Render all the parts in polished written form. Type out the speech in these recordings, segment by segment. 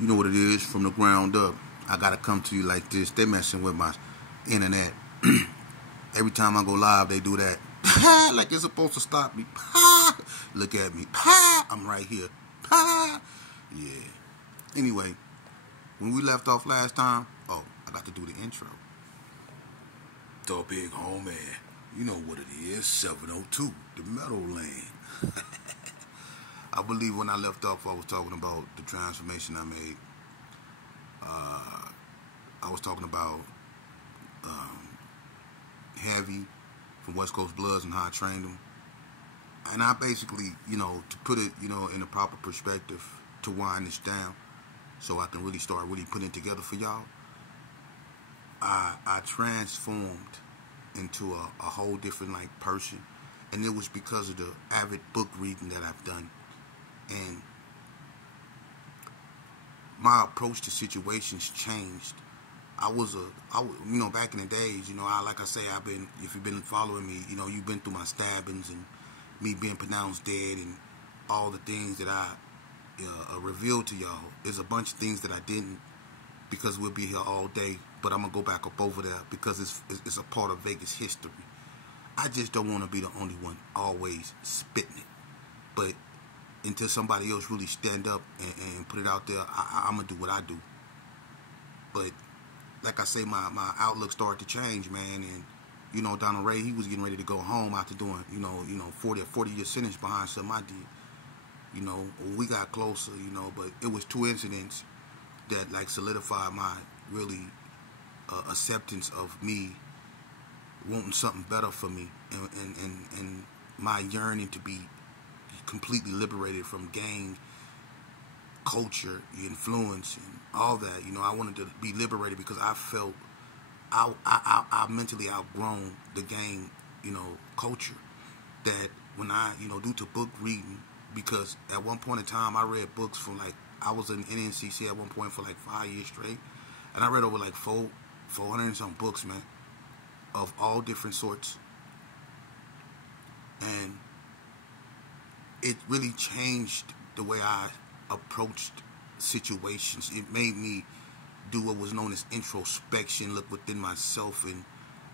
You know what it is, from the ground up. I gotta come to you like this. They messing with my internet. Every time I go live, they do that. Like they're supposed to stop me. Look at me. I'm right here. Yeah. Anyway, when we left off last time, I got to do the intro. The big homie. You know what it is, 702, the Meadow Lane. I believe when I left off, I was talking about the transformation I made. I was talking about Heavy from West Coast Bloods and how I trained him. And I basically, to put it, in a proper perspective, to wind this down so I can really start putting it together for y'all, I transformed into a whole different person. And it was because of the avid book reading that I've done. And my approach to situations changed. Back in the days, like I say, if you've been following me, you've been through my stabbings and me being pronounced dead and all the things that I revealed to y'all. There's a bunch of things that I didn't, because we'll be here all day, but I'm going to go back up over there because it's a part of Vegas history. I just don't want to be the only one always spitting it. But until somebody else really stand up and put it out there, I'm going to do what I do. But like I say, my outlook started to change, man. And, Donald Ray, he was getting ready to go home after doing, 40-year sentence behind something I did. We got closer, but it was two incidents that, solidified my really acceptance of me wanting something better for me and my yearning to be completely liberated from gang culture, influence, and all that. I wanted to be liberated because I felt I mentally outgrown the gang, culture. That when I, due to book reading, because at one point in time I read books from I was in NNCC at one point for 5 years straight, and I read over 400 and some books, man, of all different sorts, and it really changed the way I approached situations. It made me do what was known as introspection, look within myself, and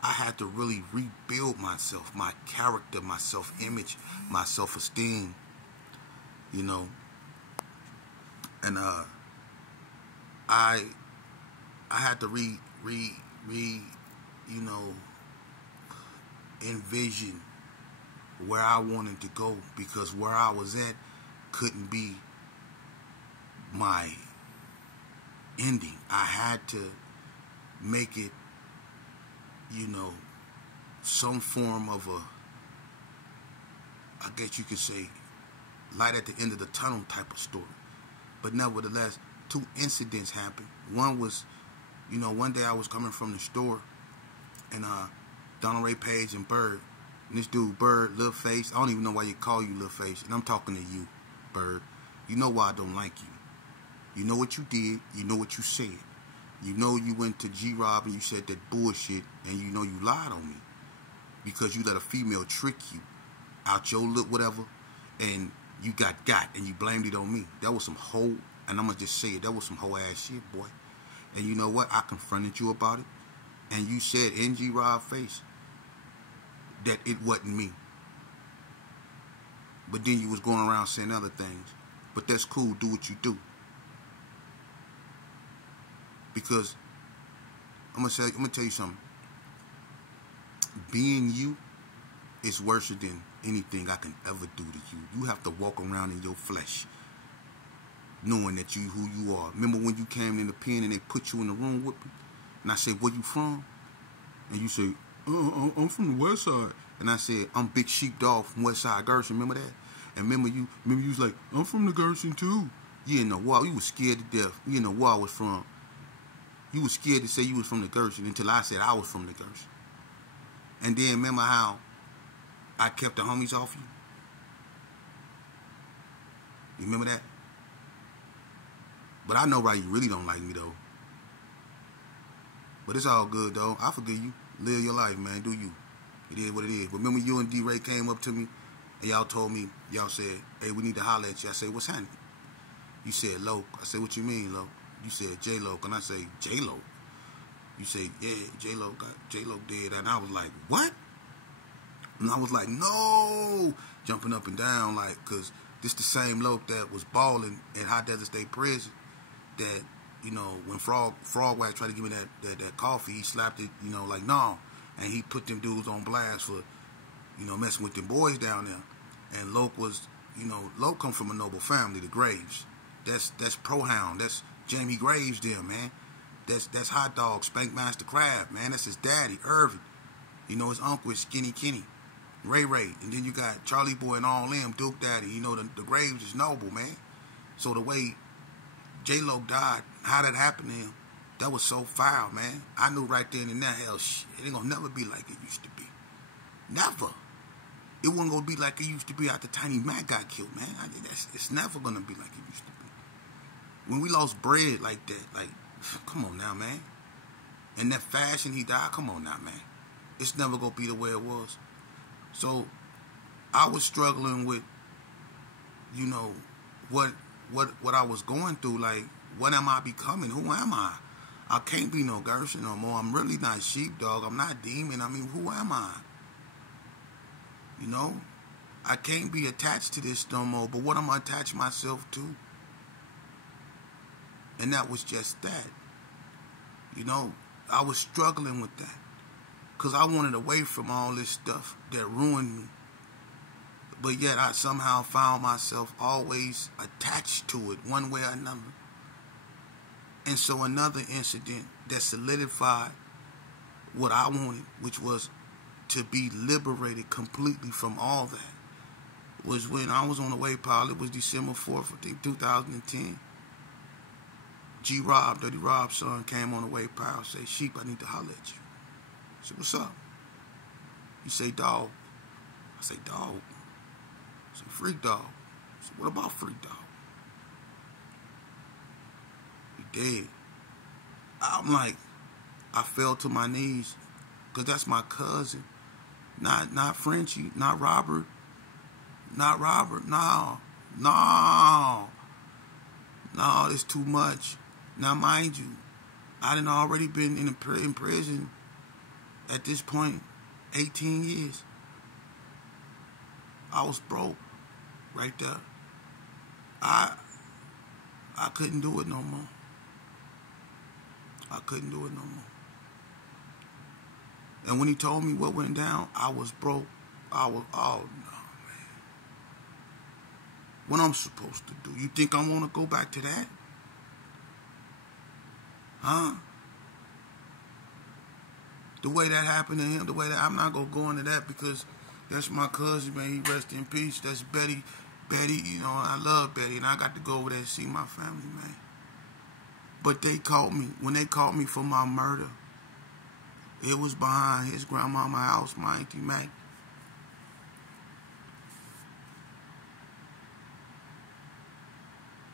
I had to really rebuild myself, my character, my self-image, my self-esteem, and I had to envision where I wanted to go, because where I was at couldn't be my ending. I had to make it, some form of I guess you could say, light at the end of the tunnel type of story. But nevertheless, two incidents happened. One was, one day I was coming from the store, and Donald Ray Page and Bird, and this dude Bird, Lil Face, I don't even know why you call you Lil Face, and I'm talking to you, Bird. You know why I don't like you. You know what you did. You know what you said. You went to G-Rob and you said that bullshit, and you lied on me because you let a female trick you out your look, whatever, and you got, and you blamed it on me. That was some hoe, and I'm going to just say it, that was some hoe ass shit, boy. And you know what? I confronted you about it, and you said in G-Rob face that it wasn't me. But then you was going around saying other things. But that's cool, do what you do. Because I'm gonna tell you something. Being you is worse than anything I can ever do to you. You have to walk around in your flesh, knowing that who you are. Remember when you came in the pen and they put you in the room with me, and I said, "Where you from?" And you say, "I'm from the West Side." And I said, "I'm Big Sheepdog from West Side Gerson." Remember that? And remember you was like, "I'm from the Gerson too." You didn't know why. You was scared to death. You didn't know where I was from. You was scared to say you was from the Gerson until I said I was from the Gerson. And then remember how I kept the homies off you? You remember that? But I know why you really don't like me, though. But it's all good, though. I forgive you. Live your life, man. Do you. It is what it is. But remember you and D-Ray came up to me and y'all told me, y'all said, "Hey, we need to holler at you." I said, "What's happening?" You said Loke. I said, what you mean, Loke? You said J-Lo. And I say, J-Lo? You say, yeah, J-Lo dead. And I was like, what? And I was like, no. Jumping up and down, like, because this the same Loke that was balling at High Desert State Prison that, you know, when Frog Wax tried to give me that coffee, he slapped it, you know, like, no. And he put them dudes on blast for, you know, messing with them boys down there. And Loke was, you know, Loke come from a noble family, the Graves. That's Pro Hound. That's Jamie Graves there, man. That's Hot Dog, Spank Master Crab, man. That's his daddy, Irvin. You know, his uncle is Skinny Kenny, Ray. And then you got Charlie Boy and all them, Duke Daddy. You know, the Graves is noble, man. So the way J-Lo died, how that happened to him, that was so foul, man. I knew right then and there, hell, shit, it ain't gonna never be like it used to be. Never. It wasn't gonna be like it used to be after Tiny Mac got killed, man. It's never gonna be like it used to be. When we lost Bread like that, like, come on now, man. In that fashion he died, come on now, man. It's never gonna be the way it was. So I was struggling with, you know, what I was going through. Like, what am I becoming? Who am I? I can't be no Gershon no more. I'm really not Sheepdog. I'm not Demon. I mean, who am I? You know, I can't be attached to this no more. But what am I attached myself to? And that was just that. You know, I was struggling with that. Because I wanted away from all this stuff that ruined me. But yet I somehow found myself always attached to it one way or another. And so another incident that solidified what I wanted, which was to be liberated completely from all that, was when I was on the way, Paul. It was December 4th, I think, 2010. G-Rob, Dirty Rob's son, came on the way, pal, say, Sheep, I need to holler at you. I said, what's up? He say, dog. I say, dog. I say, Freak Dog. I said, what about Freak Dog? He dead. I'm like, I fell to my knees, because that's my cousin. Not Frenchie, not Robert. Not Robert, no, it's too much. Now, mind you, I done already been in prison at this point 18 years. I was broke right there. I couldn't do it no more. I couldn't do it no more. And when he told me what went down, I was broke. I was, oh no, man. What I'm supposed to do? You think I want to go back to that? Huh? The way that happened to him, the way that, I'm not going to go into that because that's my cousin, man. He rest in peace. That's Betty. Betty, you know, I love Betty, and I got to go over there and see my family, man. But they called me, when they called me for my murder, it was behind his grandmama's house, my Auntie Mac.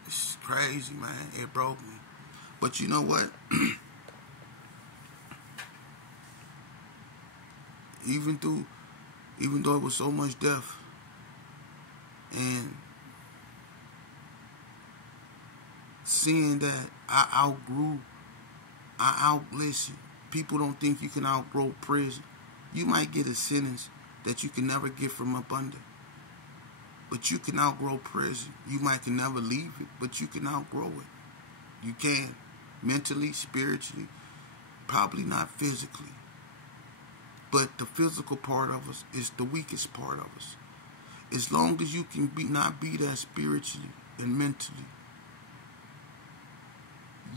It's crazy, man. It broke me. But you know what? Even though it was so much death, and seeing that I listen, people don't think you can outgrow prison. You might get a sentence that you can never get from up under. But you can outgrow prison. You might can never leave it, but you can outgrow it. You can. Mentally, spiritually, probably not physically. But the physical part of us is the weakest part of us. As long as you can not be that spiritually and mentally,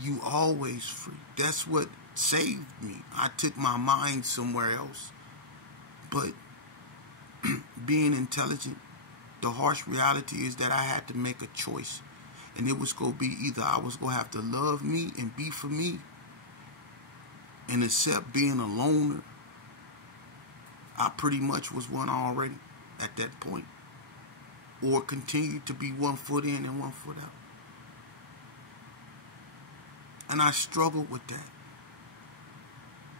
you always free. That's what saved me. I took my mind somewhere else. But being intelligent, the harsh reality is that I had to make a choice. And it was going to be either I was going to have to love me and be for me and accept being a loner. I pretty much was one already at that point. Or continue to be 1 foot in and 1 foot out. And I struggled with that.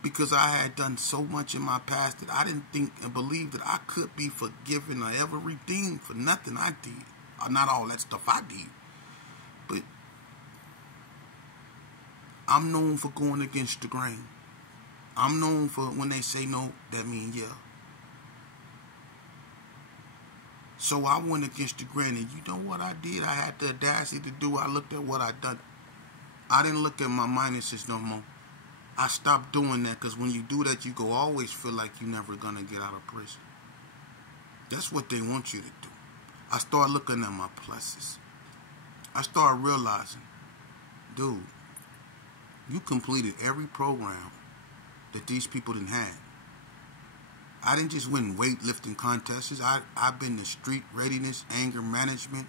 Because I had done so much in my past that I didn't think and believe that I could be forgiven or ever redeemed for nothing I did. Or not all that stuff I did. But I'm known for going against the grain. I'm known for when they say no, that means yeah. So I went against the grain, and you know what I did? I had the audacity to do. I looked at what I done. I didn't look at my minuses no more. I stopped doing that because when you do that, you go always feel like you're never going to get out of prison. That's what they want you to do. I started looking at my pluses. I started realizing, dude, you completed every program that these people didn't have. I didn't just win weightlifting contests. I've been to street readiness, anger management,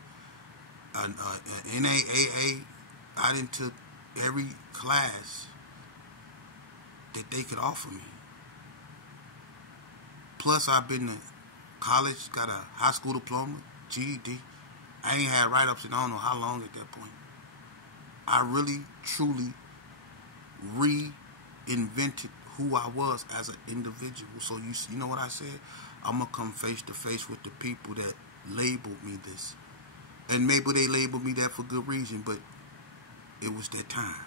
NAAA. I didn't took every class that they could offer me. Plus, I've been to college, got a high school diploma, GED. I ain't had write-ups in I don't know how long at that point. I really, truly reinvented who I was as an individual. So you know what I said? I'm going to come face to face with the people that labeled me this. And maybe they labeled me that for good reason, but it was their time.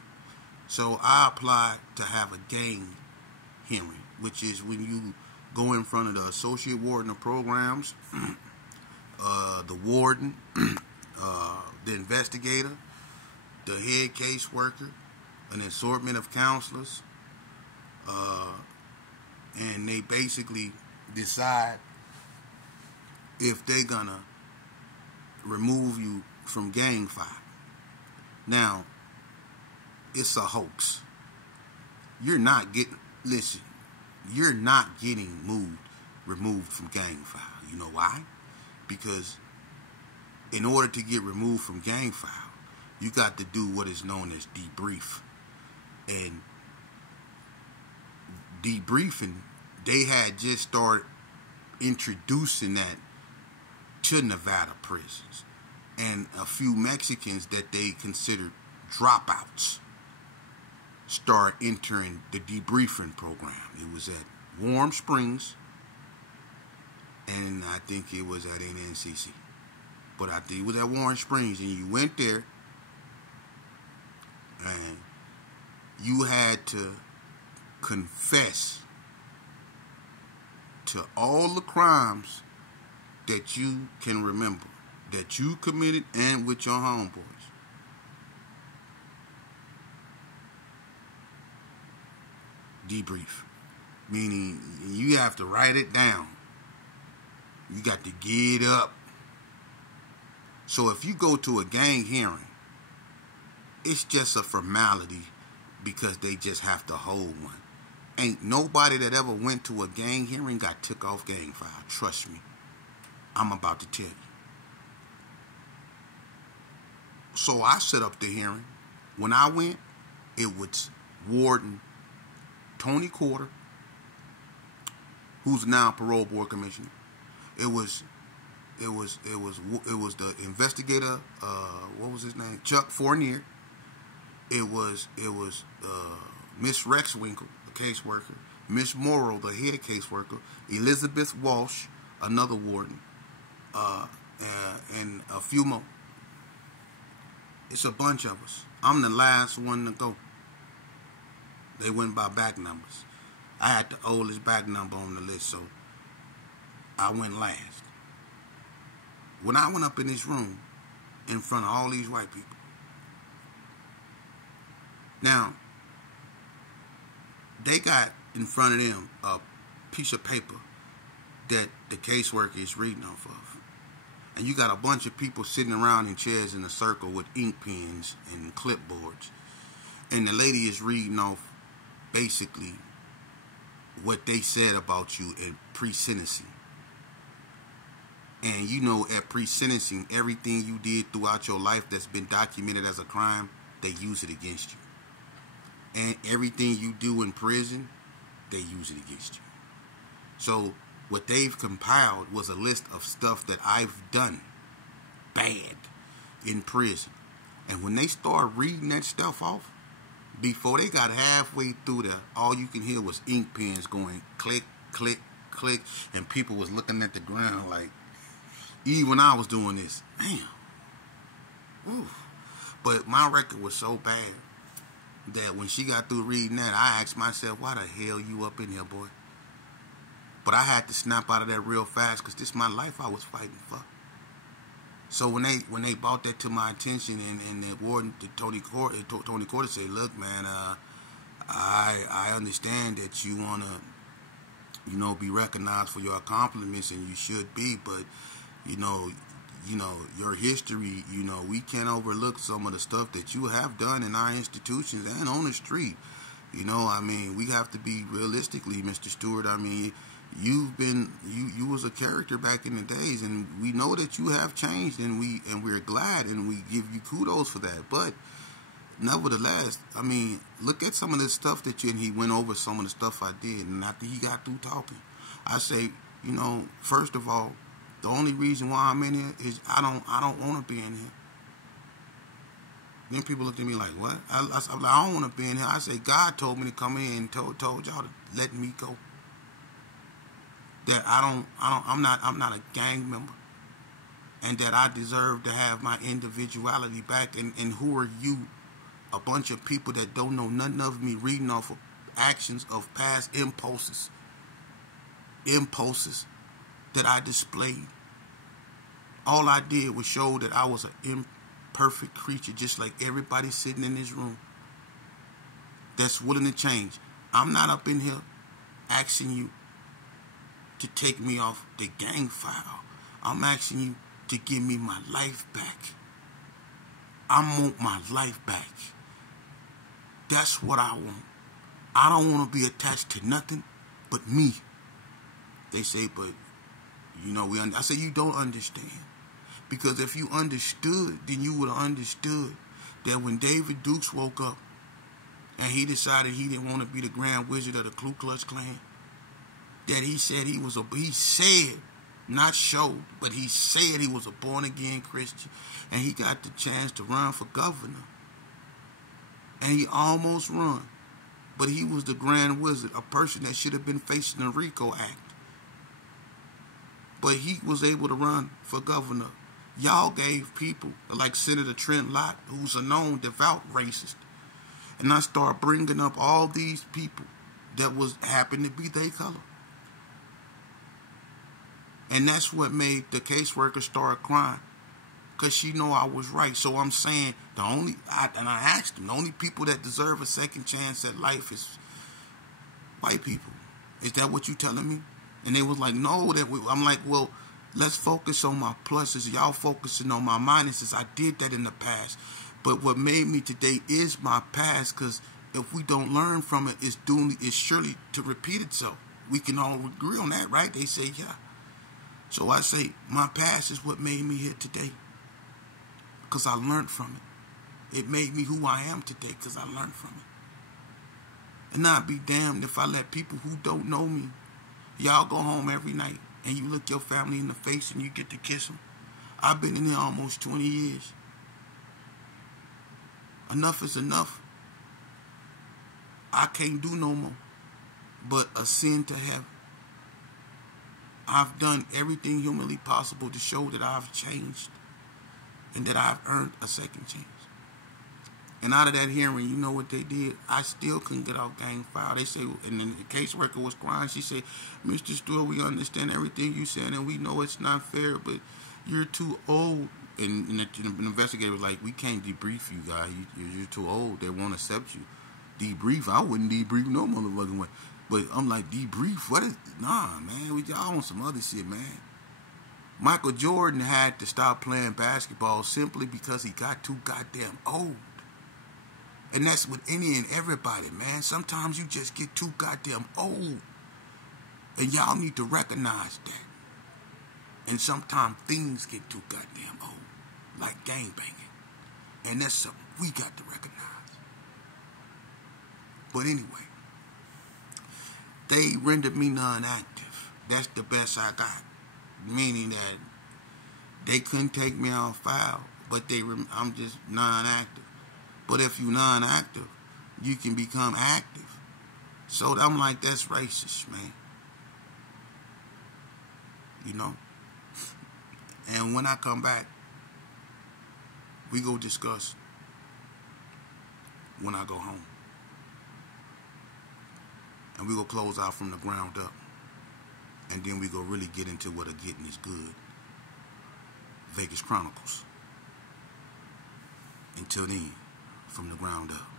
So I applied to have a gang hearing, which is when you go in front of the associate warden of programs, the warden, the investigator, the head caseworker, an assortment of counselors, and they basically decide if they're gonna remove you from gang fire. Now, it's a hoax. You're not getting removed from gang fire. You know why? Because in order to get removed from gang fire, you got to do what is known as debrief. And debriefing, they had just started introducing that to Nevada prisons. And a few Mexicans that they considered dropouts start entering the debriefing program. It was at Warm Springs, and I think it was at NNCC. But I think it was at Warm Springs, and you went there, and you had to confess to all the crimes that you can remember, that you committed and with your homeboys. Debrief. Meaning you have to write it down. You got to get up. So if you go to a gang hearing, it's just a formality because they just have to hold one. Ain't nobody that ever went to a gang hearing got took off gang file. Trust me. I'm about to tell you. So I set up the hearing. When I went, it was Warden Tony Corder, who's now parole board commissioner. It was the investigator. What was his name? Chuck Fournier. It was Miss Rexwinkle, the caseworker. Miss Morrow, the head caseworker. Elizabeth Walsh, another warden, and a few more. It's a bunch of us. I'm the last one to go. They went by back numbers. I had the oldest back number on the list, so I went last. When I went up in this room in front of all these white people, now, they got in front of them a piece of paper that the caseworker is reading off of. And you got a bunch of people sitting around in chairs in a circle with ink pens and clipboards. And the lady is reading off basically what they said about you in pre-sentencing. And you know, at pre-sentencing, everything you did throughout your life that's been documented as a crime, they use it against you. And everything you do in prison, they use it against you. So what they've compiled was a list of stuff that I've done bad in prison. And when they start reading that stuff off, before they got halfway through there, all you can hear was ink pens going click, click, click, and people was looking at the ground like, even when I was doing this, damn. Ooh. But my record was so bad that when she got through reading that, I asked myself, why the hell you up in here, boy? But I had to snap out of that real fast because this is my life I was fighting for. So when they brought that to my attention, and the warden, Tony Corder said, look, man, I understand that you want to, be recognized for your accomplishments, and you should be, but, your history, we can't overlook some of the stuff that you have done in our institutions and on the street. We have to be realistically, Mr. Stewart. You've been you was a character back in the days, and we know that you have changed, and we're glad, and we give you kudos for that. But nevertheless, look at some of the stuff that and he went over some of the stuff I did, and after he got through talking, I say, first of all, the only reason why I'm in here is I don't want to be in here. Then people looked at me like, what? I'm like, I don't want to be in here. I say, God told me to come in and told y'all to let me go. That I'm not a gang member, and that I deserve to have my individuality back. And who are you? A bunch of people that don't know nothing of me, reading off of actions of past impulses that I displayed. All I did was show that I was an imperfect creature, just like everybody sitting in this room that's willing to change. I'm not up in here asking you to take me off the gang file. I'm asking you to give me my life back. I want my life back. That's what I want. I don't want to be attached to nothing but me. They say, but I say, you don't understand. Because if you understood, then you would have understood that when David Dukes woke up and he decided he didn't want to be the Grand Wizard of the Ku Klux Klan, that he said not showed, but he said he was a born-again Christian, and he got the chance to run for governor. And he almost run, but he was the Grand Wizard, a person that should have been facing the RICO Act. But he was able to run for governor. Y'all gave people like Senator Trent Lott, who's a known devout racist, and I start bringing up all these people that happened to be their color. And that's what made the caseworker start crying, because she know I was right. So I'm saying I asked them, the only people that deserve a second chance at life is white people. Is that what you telling me? And they was like, no. I'm like, well, let's focus on my pluses. Y'all focusing on my minuses. I did that in the past. But what made me today is my past, because if we don't learn from it, it's surely to repeat itself. We can all agree on that, right? They say, yeah. So I say, my past is what made me here today, because I learned from it. It made me who I am today because I learned from it. And I'd be damned if I let people who don't know me, y'all go home every night and you look your family in the face and you get to kiss them. I've been in here almost 20 years. Enough is enough. I can't do no more but ascend to heaven. I've done everything humanly possible to show that I've changed and that I've earned a second chance. And out of that hearing, you know what they did? I still couldn't get off gang file. They say, and then the caseworker was crying. She said, Mr. Stewart, we understand everything you said, and we know it's not fair, but you're too old. And the investigator was like, we can't debrief you, guys. You're too old. They won't accept you. Debrief? I wouldn't debrief no motherfucking way. But I'm like, debrief? What is... Nah, man. Y'all on some other shit, man. Michael Jordan had to stop playing basketball simply because he got too goddamn old. And that's with any and everybody, man. Sometimes you just get too goddamn old. And y'all need to recognize that. And sometimes things get too goddamn old. Like gangbanging. And that's something we got to recognize. But anyway, they rendered me non-active. That's the best I got. Meaning that they couldn't take me off file, but I'm just non-active. But if you're non-active, you can become active. So I'm like, that's racist, man. You know? And when I come back, we go discuss when I go home. And we gonna close out from the ground up. And then we gonna really get into what a getting is good. Vegas Chronicles. Until then, from the ground up.